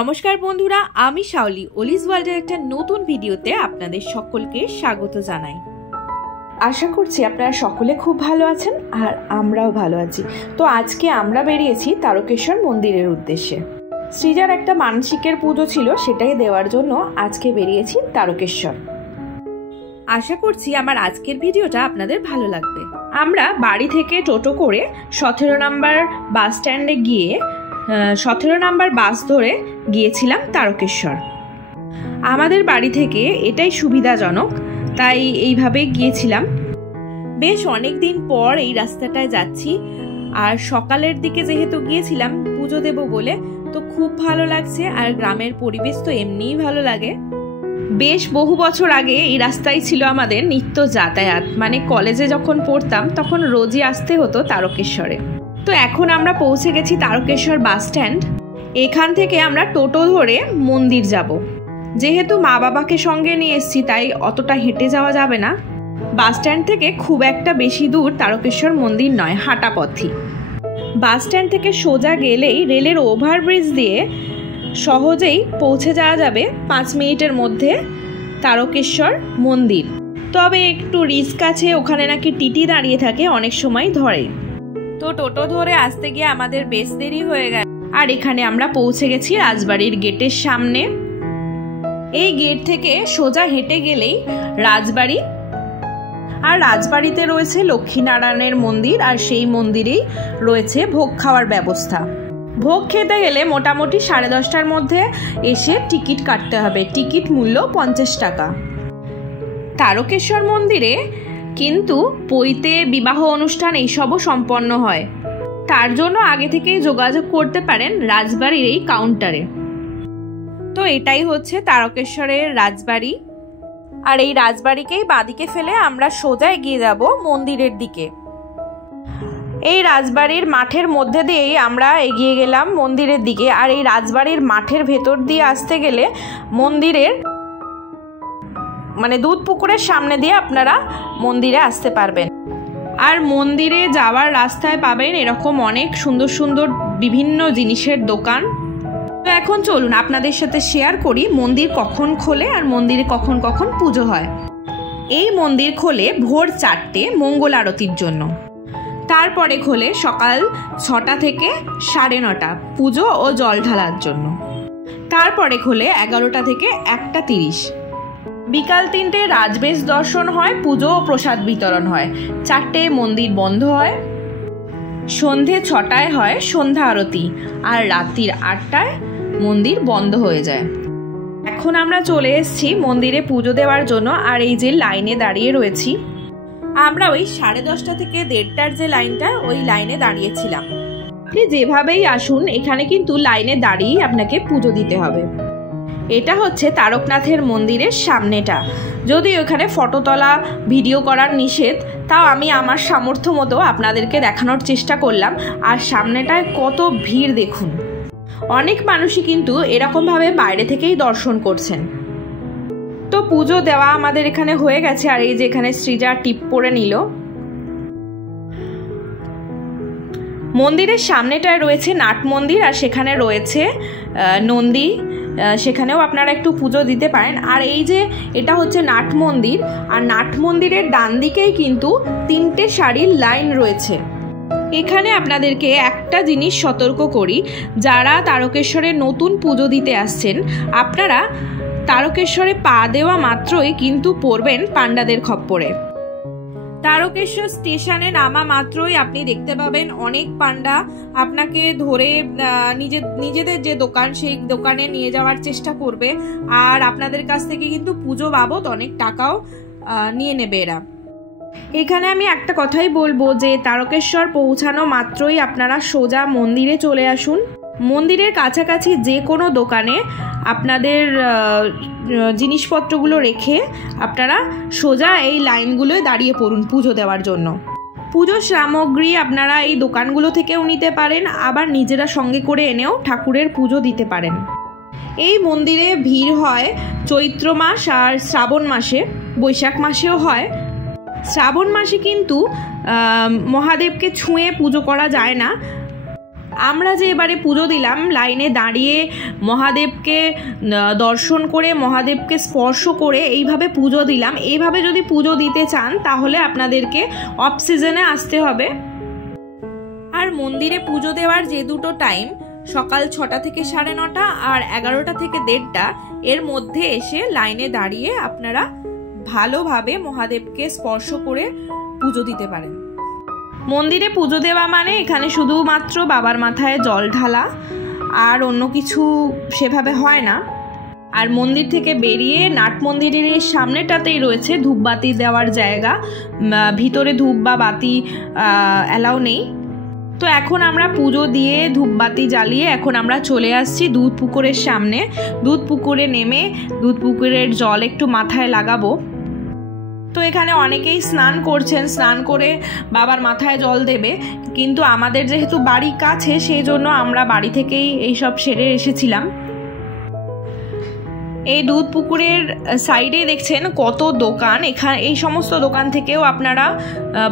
নমস্কার বন্ধুরা, আমি শাওলি অলিজ ওয়ার্ল্ডের একটা নতুন ভিডিওতে আপনাদের সকলকে স্বাগত জানাই। আশা করছি আপনারা সকলে খুব ভালো আছেন আর আমরাও ভালো আছি। তো আজকে আমরা বেরিয়েছি তারকেশ্বর মন্দিরের উদ্দেশ্যে। সৃজার একটা মানসিকের পুজো ছিল, সেটাই দেওয়ার জন্য আজকে বেরিয়েছি তারকেশ্বর। আশা করছি আমার আজকের ভিডিওটা আপনাদের ভালো লাগবে। আমরা বাড়ি থেকে টোটো করে 17 নম্বর বাস স্ট্যান্ডে গিয়ে 17 নম্বর বাস ধরে গিয়েছিলাম তারকেশ্বর। আমাদের বাড়ি থেকে এটাই সুবিধাজনক, তাই এইভাবে গিয়েছিলাম। বেশ অনেক দিন পর এই রাস্তাটায় যাচ্ছি, আর সকালের দিকে যেহেতু গিয়েছিলাম পুজো দেব বলে, তো খুব ভালো লাগছে। আর গ্রামের পরিবেশ তো এমনিই ভালো লাগে। বেশ বহু বছর আগে এই রাস্তায় ছিল আমাদের নিত্য যাতায়াত, মানে কলেজে যখন পড়তাম তখন রোজই আসতে হতো তারকেশ্বরে। তো এখন আমরা পৌঁছে গেছি তারকেশ্বর বাস স্ট্যান্ড। এখান থেকে আমরা টোটো ধরে মন্দির যাব। যেহেতু মা বাবাকে সঙ্গে নিয়ে এসেছি, তাই অতটা হেঁটে যাওয়া যাবে না। বাস স্ট্যান্ড থেকে খুব একটা বেশি দূর তারকেশ্বর মন্দির নয়, হাঁটা পথই। বাস স্ট্যান্ড থেকে সোজা গেলেই রেলের ওভারব্রিজ দিয়ে সহজেই পৌঁছে যাওয়া যাবে 5 মিনিটের মধ্যে তারকেশ্বর মন্দির। তবে একটু রিস্ক আছে, ওখানে নাকি টিটি দাঁড়িয়ে থাকে, অনেক সময় ধরে। তো টোটো ধরে আসতে গিয়ে আমাদের বেশ দেরি হয়ে গেল। আর এখানে আমরা পৌঁছে গেছি রাজবাড়ির গেটের সামনে। এই গেট থেকে সোজা হেঁটে গেলেই রাজবাড়ি। আর রাজবাড়িতে রয়েছে লক্ষ্মীনারায়ণের মন্দির, আর সেই মন্দিরেই রয়েছে ভোগ খাওয়ার ব্যবস্থা। ভোগ খেতে গেলে মোটামুটি 10:30টার মধ্যে এসে টিকিট কাটতে হবে। টিকিট মূল্য 50 টাকা। তারকেশ্বর মন্দিরে কিন্তু পৈতে, বিবাহ অনুষ্ঠান এইসবও সম্পন্ন হয়। তার জন্য আগে থেকেই যোগাযোগ করতে পারেন রাজবাড়ির এই কাউন্টারে। তো এটাই হচ্ছে তারকেশ্বরের রাজবাড়ি। আর এই রাজবাড়িকেই বাঁদিকে ফেলে আমরা সোজা এগিয়ে যাব মন্দিরের দিকে। এই রাজবাড়ির মাঠের মধ্যে দিয়েই আমরা এগিয়ে গেলাম মন্দিরের দিকে। আর এই রাজবাড়ির মাঠের ভেতর দিয়ে আসতে গেলে মন্দিরের মানে দুধ পুকুরের সামনে দিয়ে আপনারা মন্দিরে আসতে পারবেন। আর মন্দিরে যাওয়ার রাস্তায় পাবেন এরকম অনেক সুন্দর সুন্দর বিভিন্ন জিনিসের দোকান। তো এখন চলুন আপনাদের সাথে শেয়ার করি মন্দির কখন খোলে আর মন্দিরে কখন কখন পুজো হয়। এই মন্দির খোলে ভোর 4টে মঙ্গল আরতির জন্য। তারপরে খোলে সকাল 6টা থেকে 9:30 পুজো ও জল ঢালার জন্য। তারপরে খোলে 11টা থেকে 1:30। বিকাল 3টে রাজবেশ দর্শন হয়, পুজো ও প্রসাদ বিতরণ হয়। 4টে মন্দির বন্ধ হয়। সন্ধে 6টায় হয় সন্ধ্যা আরতি, আর রাত্রির 8টায় মন্দির বন্ধ হয়ে যায়। এখন আমরা চলে এসেছি মন্দিরে পুজো দেওয়ার জন্য। আর এই যে লাইনে দাঁড়িয়ে রয়েছি, আমরা ওই 10:30 থেকে 1:30টার যে লাইনটা, ওই লাইনে দাঁড়িয়েছিলাম। আপনি যেভাবেই আসুন, এখানে কিন্তু লাইনে দাঁড়িয়েই আপনাকে পুজো দিতে হবে। এটা হচ্ছে তারকনাথের মন্দিরের সামনেটা। যদি ওখানে ফটো তোলা, ভিডিও করার নিষেধ, তাও আমি আমার সামর্থ্য মতো আপনাদেরকে দেখানোর চেষ্টা করলাম। আর সামনেটায় কত ভিড় দেখুন। অনেক মানুষই কিন্তু এরকমভাবে বাইরে থেকেই দর্শন করছেন। তো পুজো দেওয়া আমাদের এখানে হয়ে গেছে। আর এই যে এখানে সৃজা টিপ পরে নিল। মন্দিরের সামনেটায় রয়েছে নাট মন্দির, আর সেখানে রয়েছে নন্দী। সেখানেও আপনারা একটু পুজো দিতে পারেন। আর এই যে এটা হচ্ছে নাট মন্দির, আর নাট মন্দিরের ডান দিকেই কিন্তু 3টে সারির লাইন রয়েছে। এখানে আপনাদেরকে একটা জিনিস সতর্ক করি, যারা তারকেশ্বরে নতুন পুজো দিতে আসছেন, আপনারা তারকেশ্বরে পা দেওয়া মাত্রই কিন্তু পড়বেন পাণ্ডাদের খপ্পরে। তারকেশ্বর স্টেশনে নামা মাত্রই আপনি দেখতে পাবেন অনেক পাণ্ডা আপনাকে ধরে নিজেদের যে দোকান, সেই দোকানে নিয়ে যাওয়ার চেষ্টা করবে। আর আপনাদের কাছ থেকে কিন্তু পুজো বাবদ অনেক টাকাও নিয়ে নেবে এরা। এখানে আমি একটা কথাই বলবো যে তারকেশ্বর পৌঁছানো মাত্রই আপনারা সোজা মন্দিরে চলে আসুন। মন্দিরের কাছাকাছি যে কোনো দোকানে আপনাদের জিনিসপত্রগুলো রেখে আপনারা সোজা এই লাইনগুলোয় দাঁড়িয়ে পড়ুন পুজো দেওয়ার জন্য। পুজোর সামগ্রী আপনারা এই দোকানগুলো থেকেও নিতে পারেন, আবার নিজেরা সঙ্গে করে এনেও ঠাকুরের পুজো দিতে পারেন। এই মন্দিরে ভিড় হয় চৈত্র মাস আর শ্রাবণ মাসে, বৈশাখ মাসেও হয়। শ্রাবণ মাসে কিন্তু মহাদেবকে ছুঁয়ে পুজো করা যায় না। আমরা যে এবারে পুজো দিলাম লাইনে দাঁড়িয়ে মহাদেবকে দর্শন করে মহাদেবকে স্পর্শ করে এইভাবে পুজো দিলাম। এইভাবে যদি পুজো দিতে চান তাহলে আপনাদেরকে অফ সিজনে আসতে হবে। আর মন্দিরে পুজো দেওয়ার যে দুটো টাইম, সকাল 6টা থেকে 9:30 আর 11টা থেকে 1:30, এর মধ্যে এসে লাইনে দাঁড়িয়ে আপনারা ভালোভাবে মহাদেবকে স্পর্শ করে পুজো দিতে পারেন। মন্দিরে পুজো দেওয়া মানে এখানে শুধুমাত্র বাবার মাথায় জল ঢালা, আর অন্য কিছু সেভাবে হয় না। আর মন্দির থেকে বেরিয়ে নাট মন্দিরের সামনেটাতেই রয়েছে ধূপবাতি দেওয়ার জায়গা। ভিতরে ধূপ বা বাতি অ্যালাউ নেই। তো এখন আমরা পুজো দিয়ে ধূপবাতি জ্বালিয়ে এখন আমরা চলে আসছি দুধ পুকুরের সামনে। দুধ পুকুরে নেমে দুধ পুকুরের জল একটু মাথায় লাগাবো। তো এখানে অনেকেই স্নান করছেন, স্নান করে বাবার মাথায় জল দেবে, কিন্তু আমাদের যেহেতু বাড়ি কাছে সেই জন্য আমরা বাড়ি থেকেই এইসব সেরে এসেছিলাম। এই দুধ পুকুরের সাইডে দেখছেন কত দোকান। এখানে এই সমস্ত দোকান থেকেও আপনারা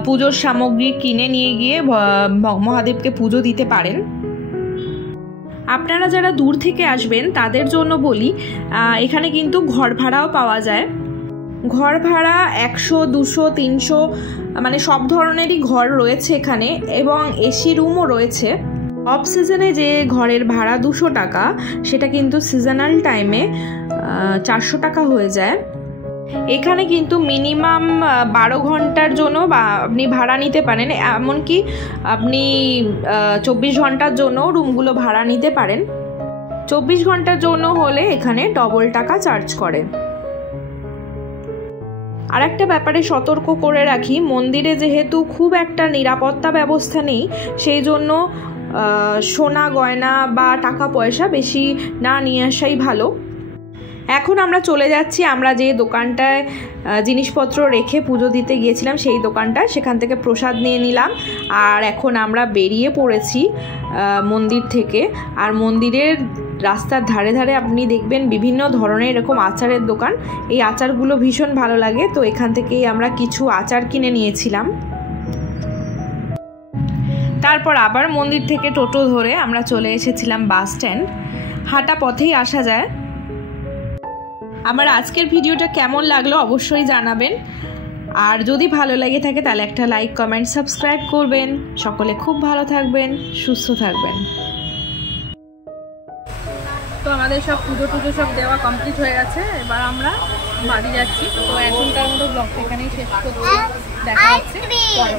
পুজোর সামগ্রী কিনে নিয়ে গিয়ে মহাদেবকে পুজো দিতে পারেন। আপনারা যারা দূর থেকে আসবেন তাদের জন্য বলি, এখানে কিন্তু ঘর ভাড়াও পাওয়া যায়। ঘর ভাড়া 100, 200, 300 মানে সব ধরনেরই ঘর রয়েছে এখানে, এবং এসি রুমও রয়েছে। অফ সিজনে যে ঘরের ভাড়া 200 টাকা, সেটা কিন্তু সিজনাল টাইমে 400 টাকা হয়ে যায়। এখানে কিন্তু মিনিমাম 12 ঘন্টার জন্য বা আপনি ভাড়া নিতে পারেন, এমনকি আপনি 24 ঘন্টার জন্য রুমগুলো ভাড়া নিতে পারেন। 24 ঘন্টার জন্য হলে এখানে ডবল টাকা চার্জ করে। আর একটা ব্যাপারে সতর্ক করে রাখি, মন্দিরে যেহেতু খুব একটা নিরাপত্তা ব্যবস্থা নেই, সেই জন্য সোনা গয়না বা টাকা পয়সা বেশি না নিয়ে আসাই ভালো। এখন আমরা চলে যাচ্ছি আমরা যে দোকানটায় জিনিসপত্র রেখে পুজো দিতে গিয়েছিলাম সেই দোকানটায়, সেখান থেকে প্রসাদ নিয়ে নিলাম। আর এখন আমরা বেরিয়ে পড়েছি মন্দির থেকে। আর মন্দিরের রাস্তার ধারে ধারে আপনি দেখবেন বিভিন্ন ধরনের এরকম আচারের দোকান। এই আচারগুলো ভীষণ ভালো লাগে, তো এখান থেকেই আমরা কিছু আচার কিনে নিয়েছিলাম। তারপর আবার মন্দির থেকে টোটো ধরে আমরা চলে এসেছিলাম বাস স্ট্যান্ড। হাঁটা পথেই আসা যায়। আমার আজকের ভিডিওটা কেমন লাগলো অবশ্যই জানাবেন, আর যদি ভালো লাগে থাকে তাহলে একটা লাইক, কমেন্ট, সাবস্ক্রাইব করবেন। সকলে খুব ভালো থাকবেন, সুস্থ থাকবেন। তো আমাদের সব পুজো টুজো সব দেওয়া কমপ্লিট হয়ে গেছে, এবার আমরা বাড়ি যাচ্ছি। তো এখনকার মতো ব্লগটা এখানেই শেষ করছি। দেখা হচ্ছে পরে।